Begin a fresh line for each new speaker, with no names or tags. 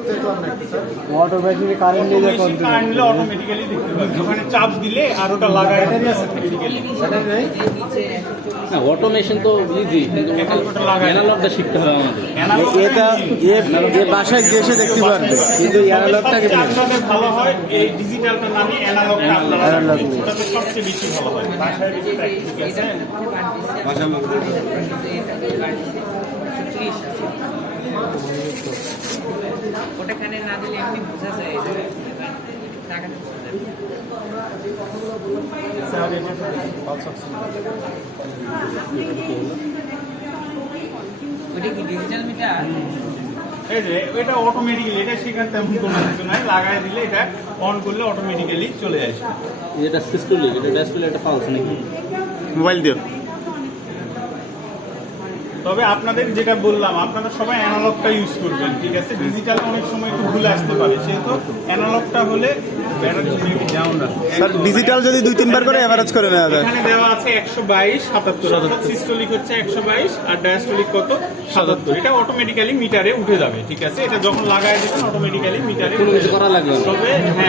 Automatic current দিয়ে
current দিলে automatically দেখতে পাবেন। ওখানে চাপ দিলে আর ওটা লাগায় অটোমেটিক্যালি।
না অটোমেশন তো ইজি, কিন্তু অ্যানালগটা শিখতে হবে আমাদের।
এটা বাসায় গেছে দেখতে পারবে, কিন্তু অ্যানালগটাকে
আপনাদের ভালো হয় এই ডিজিটালটা না নিয়ে অ্যানালগটা আপনারা ওটাতে সবচেয়ে বেশি ভালো হয়। বাসায় বেশি প্র্যাকটিস আছে।
ওটাখানে না দিলে এমনি বোঝা যায় টাকাটা ওটা কি ডিজিটাল মিটার?
এই যে এটা অটোমেটিক্যালি, এটা শেখার তেমন কোনো কিছু নাই, লাগাই দিলে এটা অন করলে অটোমেটিক্যালি চলে আসবে।
এটা সিস্টোলিক, এটা ডায়াস্টোলিক, এটা পালস নাকি?
মোবাইল দিও।
তবে আপনাদের যেটা বললাম, আপনারা সবাই অ্যানালগটা ইউজ করবেন, ঠিক আছে? ডিজিটাল অনেক সময় একটু ভুল আসতে পারে, সেহেতু অ্যানালগটা হলে
স্যার ডিজিটাল যদি 2-3 বার করে এভারেজ করে নেওয়া যায়।
এখানে দেওয়া আছে 122 77, সিস্টোলিক হচ্ছে 122 আর ডায়াস্টোলিক কত 77। এটা অটোমেটিক্যালি মিটারে উঠে যাবে, ঠিক আছে? এটা যখন লাগায় দেবেন অটোমেটিক্যালি মিটারে
কোনো কিছু করা লাগবে না।
তবে হ্যাঁ